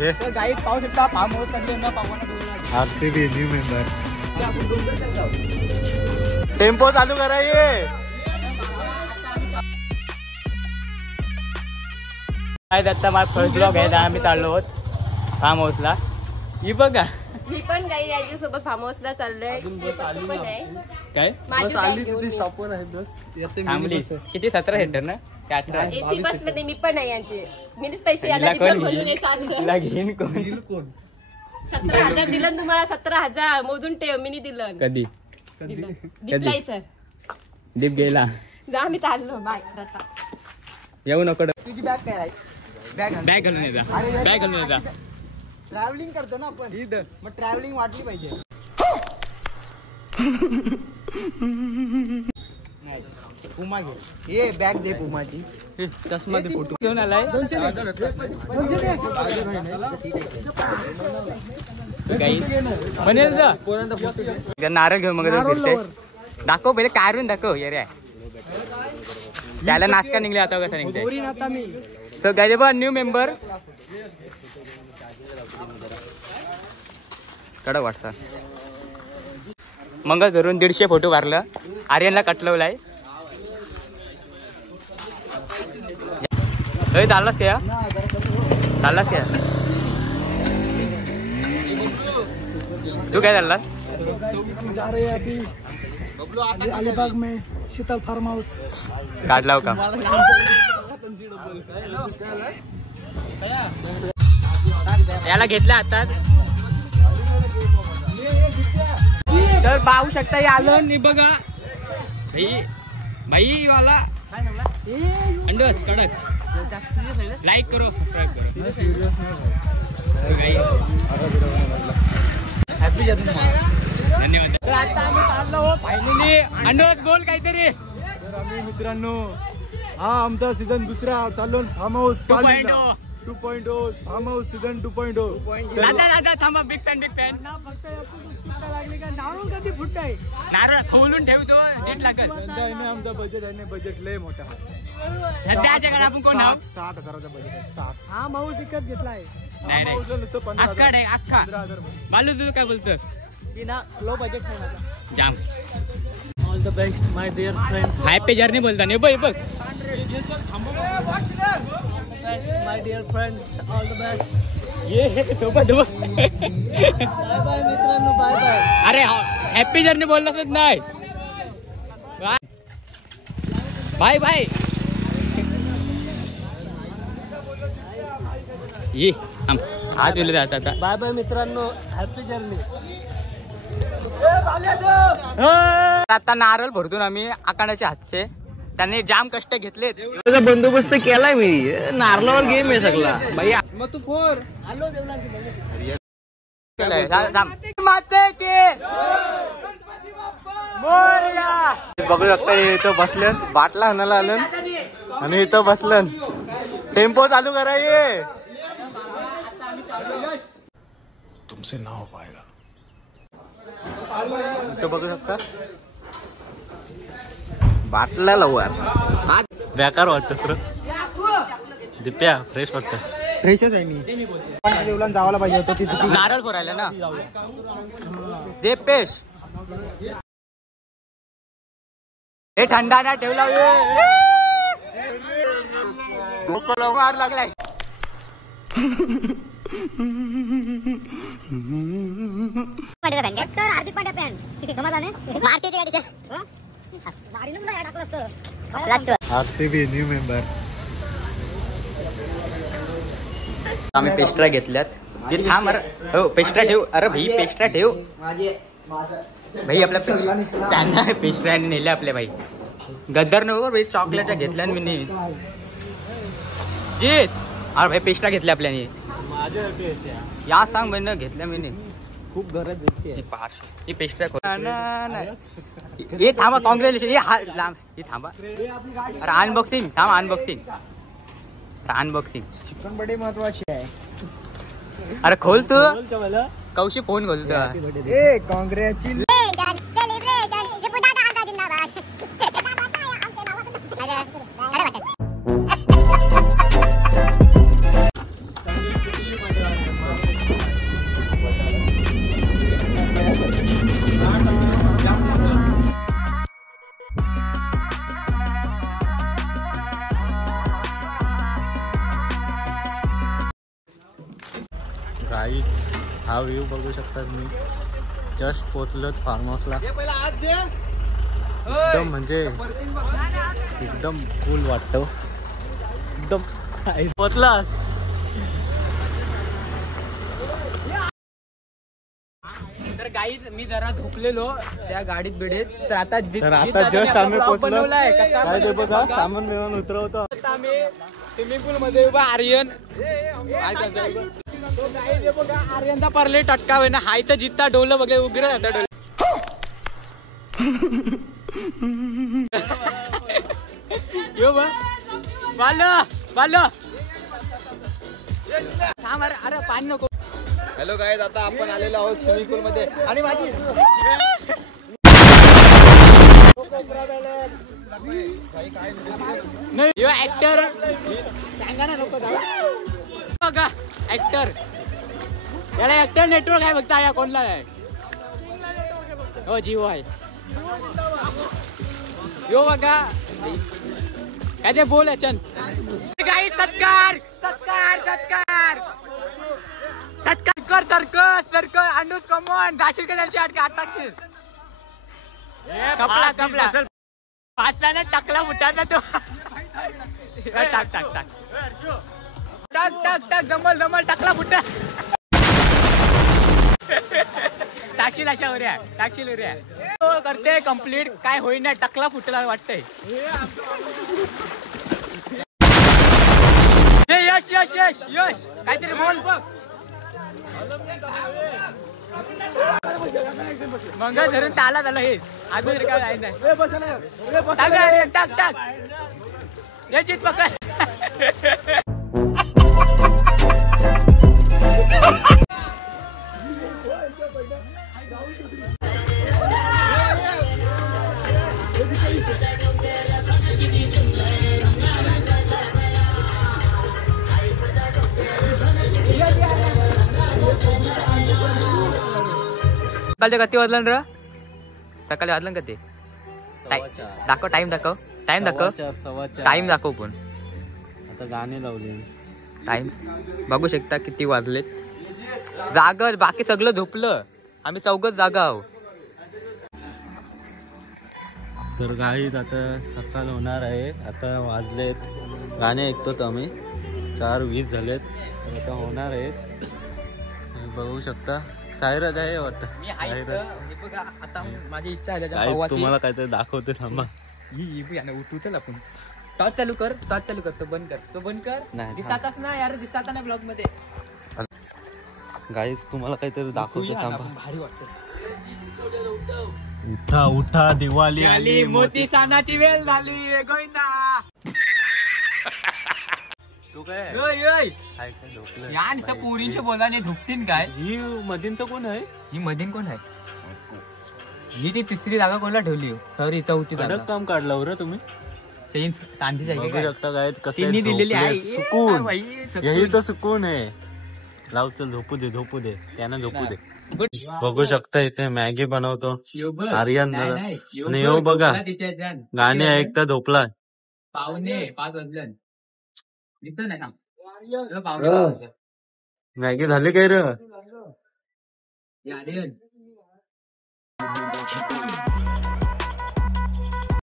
तर गाईड पाहू शकता फार्म हाऊस कडले ना पावना आरसीबी न्यू मेंबर. टेम्पो चालू कराये. काय दत्ता माझा फर्स्ट ब्लॉग आहे. आम्ही चाललो आहोत फार्म हाऊसला. ही बघा मी पण काही याच्यासोबत फार्म हाऊसला चाललोय. काय माझी बॅग घेऊन मी. स्टॉपवर आहे बस. थांबली किती 17 सेंटर ना की 18. एसी बस मध्ये मी पण आहे यांचे. मीच पैसे याला दिले म्हणून हे चाललं. तिला घेईन कोण 17,000 दिलं तुम्हाला. 17,000 मोजून ठेव. मी नाही दिलं. कधी दिलाय सर. दीप गेला. जा मी चाललो. बाय. येऊ नको. तुझी बॅग काय आहे? बॅग घालून येता. बॅग घालून येता. ट्रॅव्हलिंग करतो ना आपण. मग ट्रॅव्हलिंग वाटली पाहिजे. पुमा घे. हे बॅग दे पुमाची. चष्मा दे. फोटो घेऊन आलाय. नारळ घेऊन मग दाखव पहिले. काढून दाखव. ये रे त्याला नाश्ता निघले. आता कसं निघते. तर गाय बघ न्यू मेंबर कडक वाटतं. मग धरून 150 फोटो मारलं. आर्यनला कटलवलाय. चाललास क्या चाललास क्या तू काय चाललास? जा रहे हैं अभी अलीबाग में शीतल फार्म हाउस. काढला का याला घेतला आता. तर पाहू शकता हे आलं नाही बघा भाई वाला अंडस कडक. लाईक करो सबस्क्राईब करो. हॅपी धन्यवाद. तर आता आम्ही चाललो फायनली. अंडस बोल काहीतरी. तर आम्ही मित्रांनो हा आमचा सीझन दुसरा चाललो farm house 2.0 farm house season 2.0. दादा थांबा. बिग फॅन नारळ कधी फुटताय. नारळ खोलून ठेवतो. डेट लागत. आमचा बजेट आहे. बजेट लय मोठा. सध्याच्या घरात आपण कोण 60,000चा बजेट आहे. 60. हा माऊस विकत घेतलाय. अख्खा आहे अख्खा. मालू तू काय बोलतोस? लो बजेट जाम. All the best my dear friends. Happy journey बोलता नाही बघ बघ. My dear friends all the best. ये बाय बाय मित्रांनो. Bye bye. अरे हॅपी जर्नी बोललाच नाही. Bye bye. ये हात दिले जात आता. बाय बाय मित्रांनो. Happy journey. आता नारळ भरतो आम्ही आकांडाच्या हातचे. त्यांनी जाम कष्ट घेतले. बंदोबस्त केलाय मी. नारळावर गेम आहे सगळा भैया. मग तू फोर बघू शकता. इथं बसलं बाटला आणायला आलं आणि इथं बसलं. टेम्पो चालू कराये. तुमसे ना हो पाएगा. इथं बघू शकता बाटला लवकर. बेकार वाटतं खरं. दिप्या फ्रेश वाटतं. फ्रेशच आहे मी. देवला जावायला पाहिजे होतं तिथे. नारळ फोरायला ना दे पेश. हे थंडा ना ठेवला. मार लागलाय. हार्दिक पांड्या पॅन समाधान मारते गाडीच्या गाडीनं टाकलं असतं. RCB new member. आम्ही पेस्ट्रा घेतल्यात. थांब. हो पेस्ट्रा ठेव. अरे भाई पेस्ट्रा ठेव भाई. आपल्या त्यांना पेस्ट्रा नेल्या आपल्या भाई. गद्दार नको भाई. चॉकलेटच्या घेतल्या मी नाही जीत. अरे भाई पेस्ट्रा घेतल्या आपल्याने. या सांग बहिण घेतल्या मी नाही. खूप गरज ही पेस्ट्रा हे थांबा. कॉंग्रॅच्युलेशन. हे थांबा. अरे अनबॉक्सिंग थांबा. अनबॉक्सिंग चिकन बडे महत्वाची आहे. अरे खोल तू. कौशी फोन खोलतो. ए कॉंग्रॅच्युलेशन. गाईच हा व्ह्यू बघू शकता तुम्ही. जस्ट पोचलोत फार्म हाऊसला. एकदम म्हणजे एकदम कूल वाटतो. एकदम पोचलास. तर गाईज मी जरा झोपलेलो त्या गाडीत बिडीत. तर आता जस्ट आम्ही पोचलो. बनवलाय काय ते बघा सामान बिमान उतरवतो. आम्ही स्विमिंग पूल मध्ये उभा. आर्यन आर्यनचा परले टटका होईना. हाय तर जित्ता डोलं वगैरे उग्र आता डोल. यो बालो थांब. अरे पाणी नको. हॅलो गाईज, आता आपण आलेलो आहोत स्विमिंग पूल मध्ये. आणि माझी यो ऍक्टर सांगा ना नको बघा. ऍक्टर याला ऍक्टर नेटवर्क आहे बघता. या कोणला आहे? हो जिओ आहे. यो बघा काय ते बोल याच्यान. काही सत्कार सत्कार सत्कार सत्कार सर्कस सर्कस अंडूस कमॉन. दाशील का त्यांची आठ टाकशील. कपला कपला पाचला टाकला मुठाचा तो. टाक टाक टाक टाक टाक टाक जमल जमल टाकला मुठा. टाकशील अशा उऱ्या टाकशील उऱ्या. करते कम्प्लीट काय होईना. टाकला फुटला वाटतंय. यश यश यश यश काहीतरी बोल बघ. मग धरून ताला झालं हे अगोदर काय नाही. टाक टाक हे जीत पकड. सकाळचे किती वाजलं र? सकाळी वाजलं का ते? दाखव टाइम दाखव. टाइम दाखव. टाइम दाखव. पण आता गाणे लावले. टाइम बघू शकता किती वाजलेत. जागा बाकी सगळं झोपलं. आम्ही चौघच जागा आहोत. तर गाईत आता सकाळ होणार आहे. आता वाजलेत गाणे ऐकतो आम्ही 4:20 झालेत. आता होणार आहेत. बघू शकता सायराज आहे वाटतं. आता माझी इच्छा आहे तुम्हाला काहीतरी दाखवते थांबा. उठूच आपण. टॉर्च चालू कर. टॉर्च चालू कर. तो बंद कर. तो बंद कर. दिसतातच ना यार. दिसतात ना ब्लॉग मध्ये. गाईस तुम्हाला काहीतरी दाखवते थांबा. भारी वाटतं. उठा उठा दिवाळी आली. मोती सानाची वेळ झाली. गोविंदा तू काय झोपलं या नुसतं पोरींच्या बोलाने झोपतीन काय? ही मधीनचं कोण आहे? ही मधीन कोण आहे? ही ती तिसरी जागा कोणाला ठेवली? सॉरी चौथी जागा. कडक काम काढलं रे तुम्ही. सेन तांदी जागी बघू शकता काय कसं तिने दिलेली आहे. सुकून. यही तर सुकून आहे. लाव चल झोपू दे झोपू दे. त्यांना झोपू दे. बघू शकता इथे मॅगी बनवतो आर्यन. आणि येऊ बघा गाणे ऐकता झोपला. पावणे 5 वाजलं. दिसत नाही ना मॅगी झाली काय रे? आर्यन